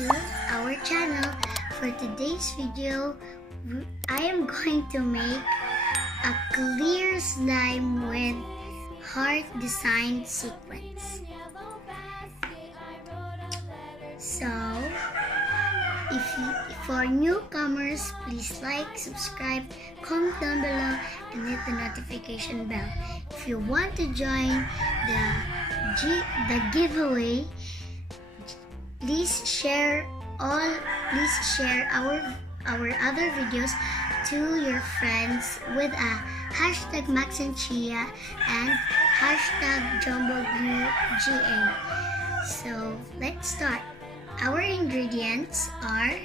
to our channel. For today's video, I am going to make a clear slime with heart design sequence. So, for newcomers, please like, subscribe, comment down below, and hit the notification bell. If you want to join the giveaway, please share our other videos to your friends with a hashtag Max and Chiah and hashtag JumboGlueGA. So let's start. Our ingredients are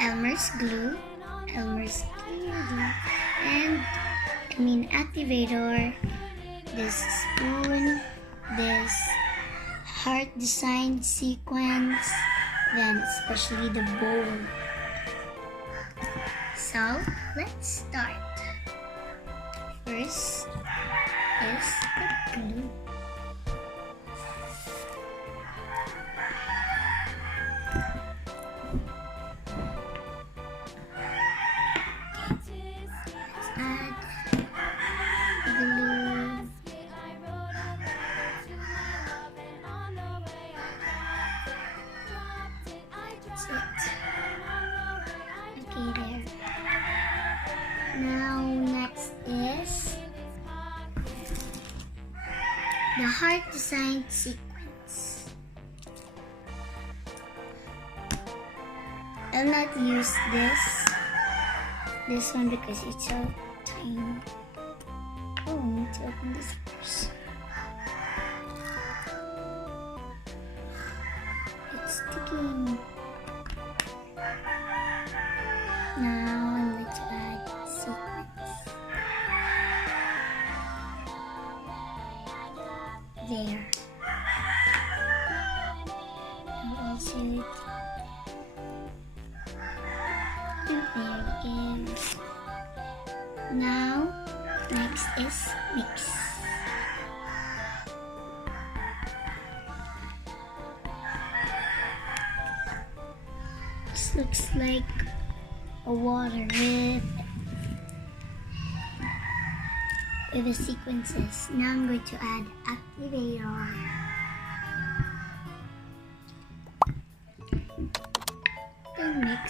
Elmer'S glue, and activator, this spoon, this heart design sequence, then especially the bowl. So let's start. First is the glue. There. Now next is the heart design sequence. I'll not use this one because it's so tiny. Oh, I need to open this first. It's sticking. Now I'm going to add sequence. There. I'll also and there again. Now next is mix. This looks like a water with the sequences. Now I'm going to add activator. Then mix.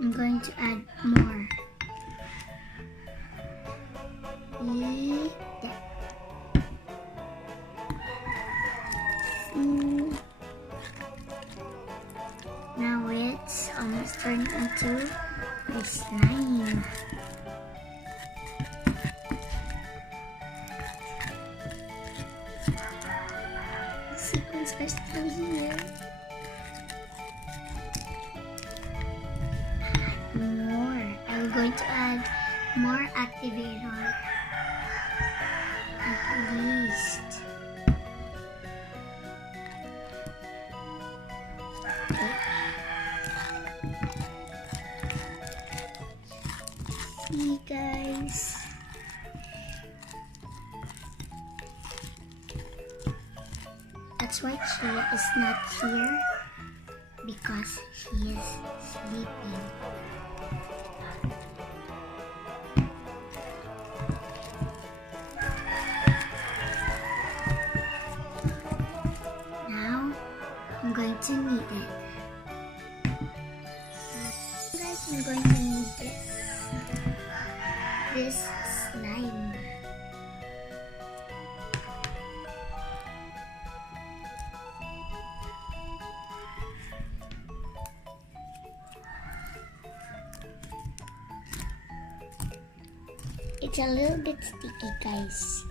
I'm going to add more. Now it's almost turned into a slime. The sequence are still here. Add more. I'm going to add more activator. At least. See guys, that's why Chiah is not here, because she is sleeping. Now I'm going to knead it. Guys, I'm going to knead this slime. It's a little bit sticky, guys.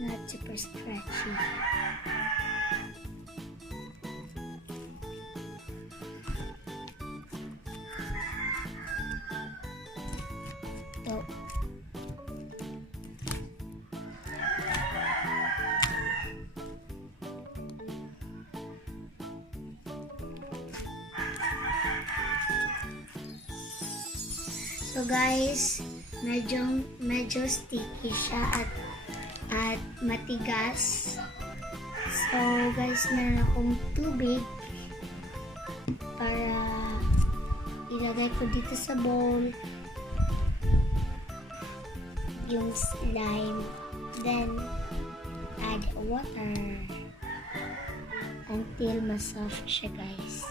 Not super stretchy. Oh. So guys, medyo sticky siya at matigas. So guys, meron akong tubig para ilagay ko dito sa bowl yung slime. Then add water until ma-soft siya guys.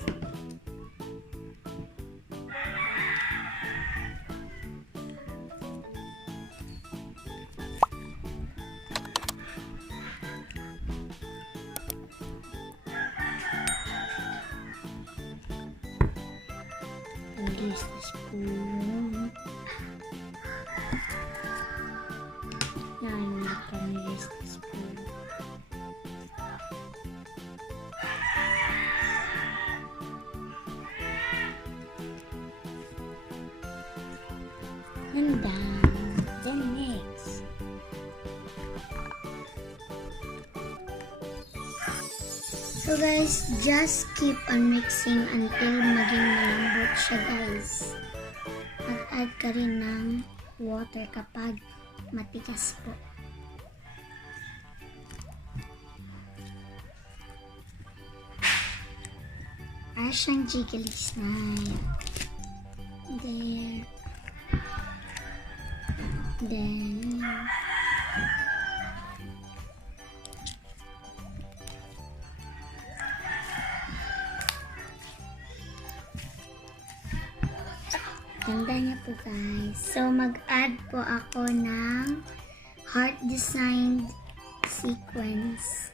Use the spoon. No, I'm not gonna use the spoon. And then mix. So guys, just keep on mixing until maging malambot siya guys. Mag-add ka rin ng water kapag matigas po. Para siyang jiggly slime. Then ganda niya po guys. So mag-add po ako ng heart designed sequence.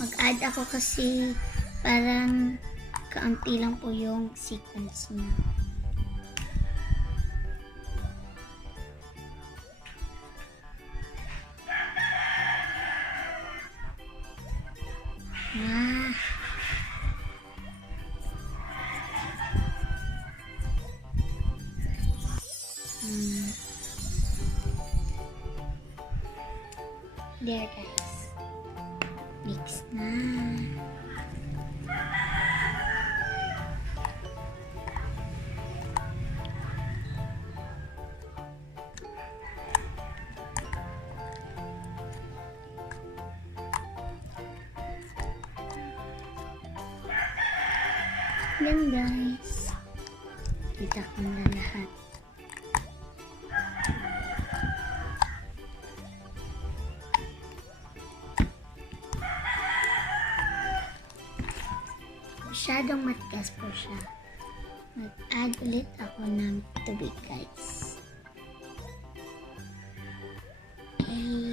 Mag-add ako kasi parang kaunti lang po yung sequence niya. There guys, mix na. Then guys, kita ko na lahat. Masyadong matigas po siya. Mag-add ulit ako ng tubig guys. Okay.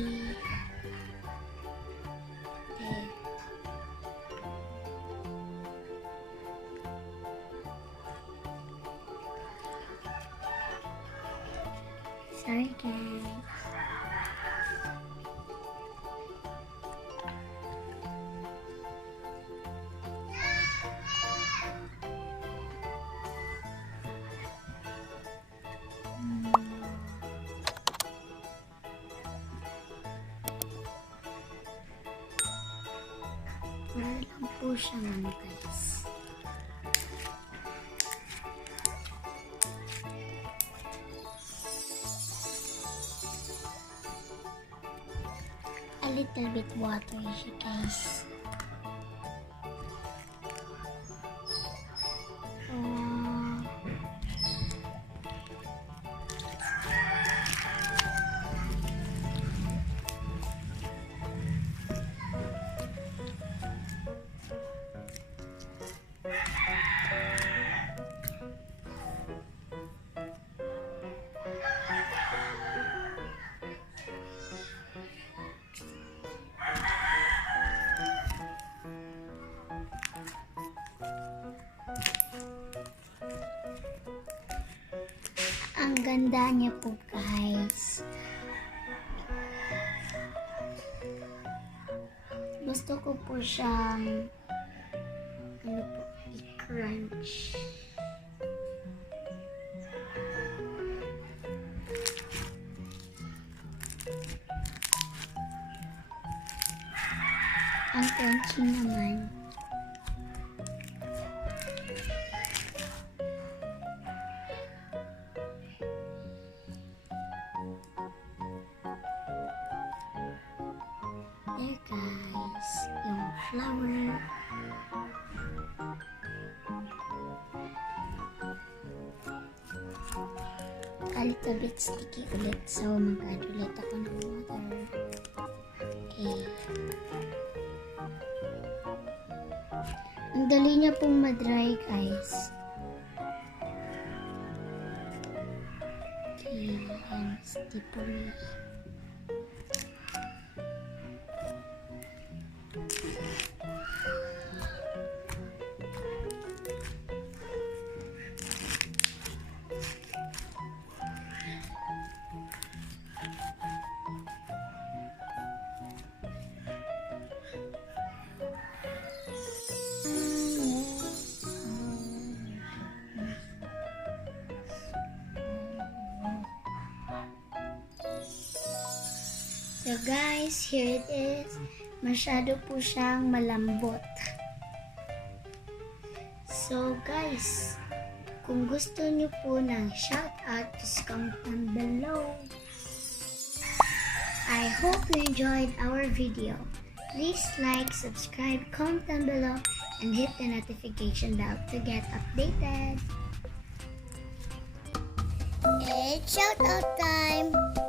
Sorry guys. Wala lang po siyang guys. A little bit water siya guys. Ang ganda niya po guys. Gusto ko po siyang i-crunch. Ang crunchy naman. There guys, yung flower. A little bit sticky ulit, so mag-add ulit ako ng water. Okay. Ang dali niya pong madry guys. Okay, and slippery. So guys, here it is. Masyado po siyang malambot. So guys, kung gusto niyo po ng shoutout, just comment down below. I hope you enjoyed our video. Please like, subscribe, comment down below, and hit the notification bell to get updated. It's shoutout time!